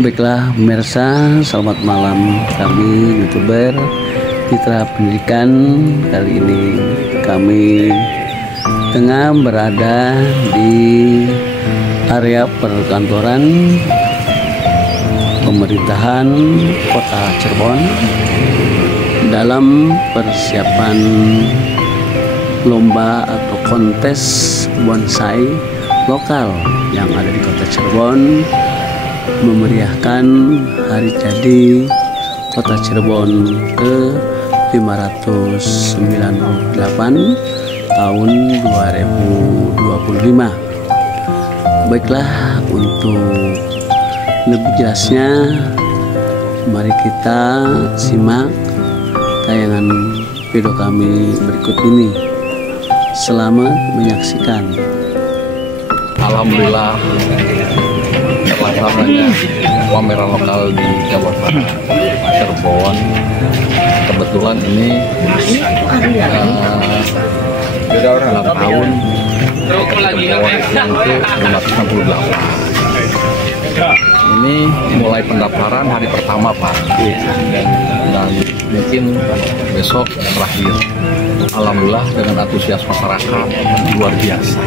Baiklah pemirsa, selamat malam kami YouTuber Citra Pendidikan. Kali ini kami tengah berada di area perkantoran pemerintahan Kota Cirebon dalam persiapan lomba atau kontes bonsai lokal yang ada di Kota Cirebon, memeriahkan hari jadi Kota Cirebon ke 598 tahun 2025. Baiklah, untuk lebih jelasnya mari kita simak tayangan video kami berikut ini. Selamat menyaksikan. Alhamdulillah terlaksananya pameran lokal di Kabupaten Cirebon. Kebetulan ini 6 tahun Cirebon yang ke-568. Ini mulai pendaftaran hari pertama, Pak, dan mungkin besok terakhir. Alhamdulillah dengan antusias masyarakat luar biasa.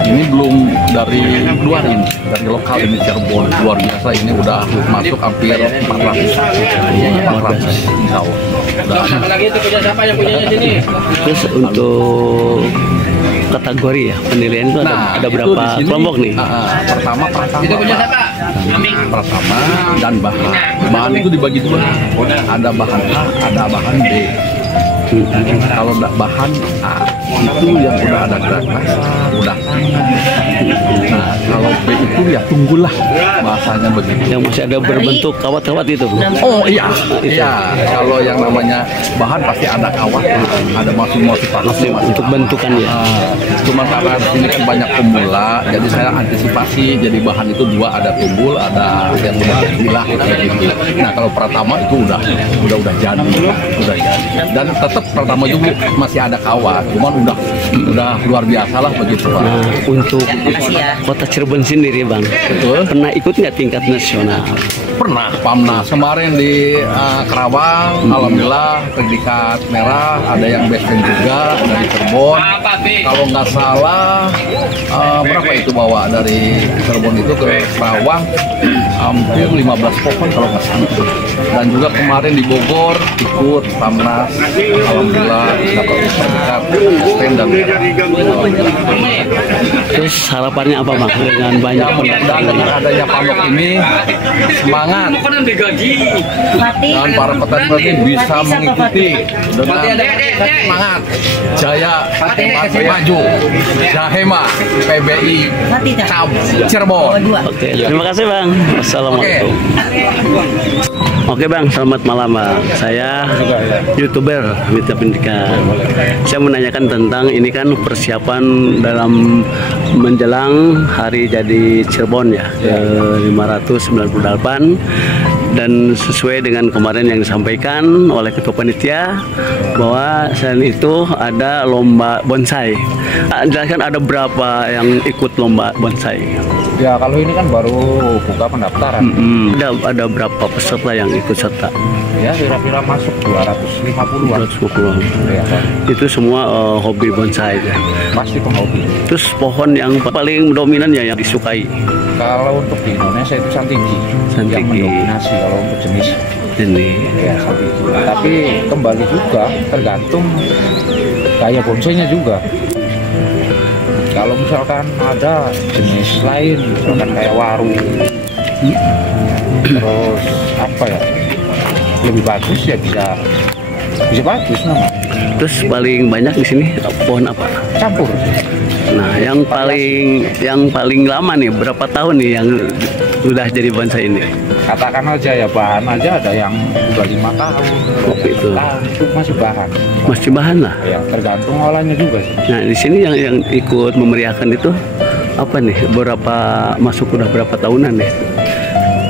Ini belum dari luar, ini dari lokal ini Cirebon luar biasa. Ini udah masuk hampir 400 insya Allah. Lagi itu punya siapa yang punyanya sini? Terus untuk kategori ya penilaian itu ada berapa kelompok nih? Pertama Itu punya siapa? pertama dan bahan itu dibagi dua, ada bahan A, ada bahan B. Kalau bahan A itu yang udah ada gerak kasar, udah nah kalau B itu ya tunggulah, bahasanya begitu, Yang masih ada berbentuk kawat-kawat itu. oh iya, kalau yang namanya bahan pasti ada kawat, ada masih Untuk bentukannya. Cuma karena di sini kan banyak pemula, jadi saya antisipasi, jadi bahan itu dua, ada tumbul, ada yang udah jadilah gitu. Nah kalau pertama itu udah jadi, dan tetap pertama juga masih ada kawat, cuman udah luar biasa lah begitu, Pak. Nah, untuk Kota Cirebon sendiri, Bang, pernah ikut nggak tingkat nasional? Pernah, Pamnas kemarin di Karawang, alhamdulillah predikat merah, ada yang best juga dari Cirebon. Kalau nggak salah berapa itu bawa dari Cirebon itu ke Karawang, hampir 15 pohon kalau nggak salah. Dan juga kemarin di Bogor ikut Pamnas, alhamdulillah dapat predikat stand dan Terus harapannya apa, Bang, dengan banyak mudah-mudahan dengan adanya pamok ini semangat dan para petani bisa mengikuti dengan semangat jaya maju Jahema PBI Cab Cirebon. Oke, terima kasih, Bang. Wassalamualaikum. Oke, Bang, selamat malam, Bang. Saya YouTuber Citra Pendidikan. Saya menanyakan tentang ini kan persiapan dalam menjelang hari jadi Cirebon ya, ke 598, dan sesuai dengan kemarin yang disampaikan oleh Ketua Panitia bahwa selain itu ada lomba bonsai. Jelaskan ada berapa yang ikut lomba bonsai? Ya kalau ini kan baru buka pendaftaran. Ada berapa peserta yang ikut serta? Ya kira-kira masuk 250-an. 250. Ya, Itu semua hobi bonsai ya. pasti penghobi. Terus pohon yang paling dominan ya yang disukai? Kalau untuk di Indonesia itu santigi yang Santigi. mendominasi kalau untuk jenis Ini. ya santigi. Tapi kembali juga tergantung gaya bonsainya juga. Kalau misalkan ada jenis lain, misalkan kayak waru, terus apa ya, lebih bagus ya bisa bagus namanya. Terus paling banyak di sini pohon apa? Campur. Nah, yang paling lama nih berapa tahun nih yang sudah jadi bonsai ini? Katakan aja ya bahan aja ada yang udah 5 tahun, Itu. tahun itu masih bahan. Masih bahan lah. Ya tergantung olahnya juga sih. Nah, di sini yang ikut memeriahkan itu apa nih? Udah berapa tahunan nih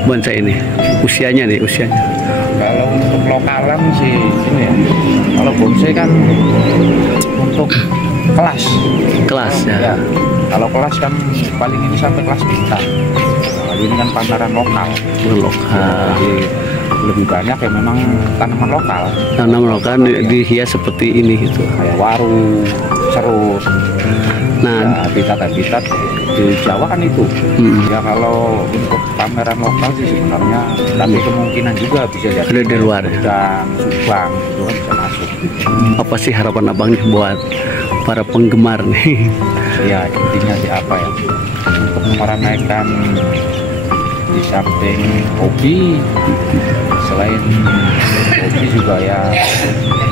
bonsai ini? Usianya. Kalau untuk lokalan sih ini ya. Kalau bonsai kan untuk kelas ya. Kalau kelas kan paling ini sampai kelas bintang. ini kan pameran lokal. Lokal. Jadi lebih banyak ya memang tanaman lokal. Tanaman lokal dihias seperti ini gitu. Kayak waru, serut. Nah, Ya, habitat-habitat di Jawa kan itu. Ya kalau untuk pameran lokal sih sebenarnya, tapi kemungkinan juga bisa jadi ada di luar. dan Subang itu kan bisa masuk. Apa sih harapan abang nih buat para penggemar nih? Ya intinya sih apa ya? Untuk meramaikan di samping hobi, selain hobi juga ya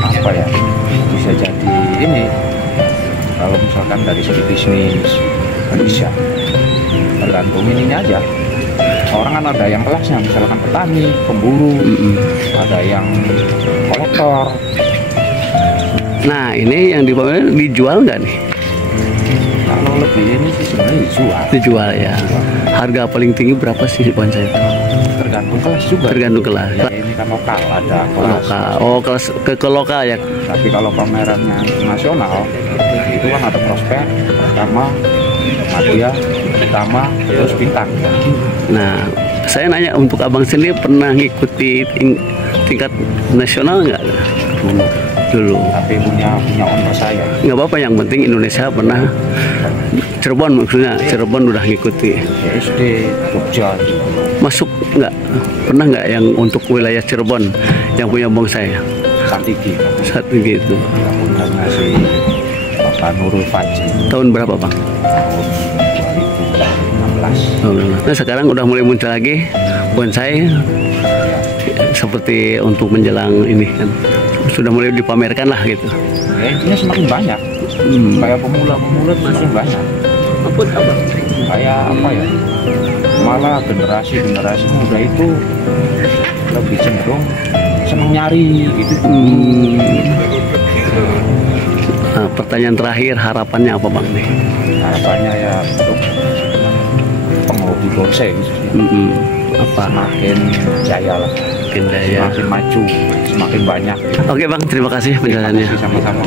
apa ya, bisa jadi ini. Kalau misalkan dari segi bisnis kan bisa, tergantung ininya aja. Orang kan ada yang kelasnya, misalkan petani, pemburu, ada yang kolektor. Nah, ini yang dijual nggak nih? Kalau lebih ini sih sebenarnya dijual. Dijual ya. Harga paling tinggi berapa sih bonsai itu? Tergantung kelas juga. Tergantung kelas. Ya, ini kan lokal, ada kelas. Lokal. Oh, kelas ke lokal ya. Tapi kalau pamerannya nasional, itu kan ada prospek, pertama, media, utama, terus bintang. Nah, saya nanya untuk abang sendiri pernah ngikuti tingkat nasional nggak? Dulu. Tapi punya owner saya. Nggak apa-apa, yang penting Indonesia pernah. Cirebon maksudnya, Cirebon udah ngikuti. SD, Jogja, Masuk nggak? Pernah nggak yang untuk wilayah Cirebon yang punya bonsai? Santigi. Saat begitu. Punyanya si Bapak Nurul Fajri Tahun berapa bang? tahun 2016. Nah sekarang udah mulai muncul lagi bonsai seperti untuk menjelang ini kan. Sudah mulai dipamerkan lah gitu. Ya intinya semakin banyak. Kayak pemula-pemula semakin banyak. Kayak apa ya? Malah generasi muda itu lebih cenderung senang nyari gitu. Nah, pertanyaan terakhir, harapannya apa bang nih? Harapannya ya untuk penghobi bonsai Apa? semakin jaya lah, Mungkin daya. semakin maju, semakin banyak. Oke bang, terima kasih penjelasannya. Sama-sama.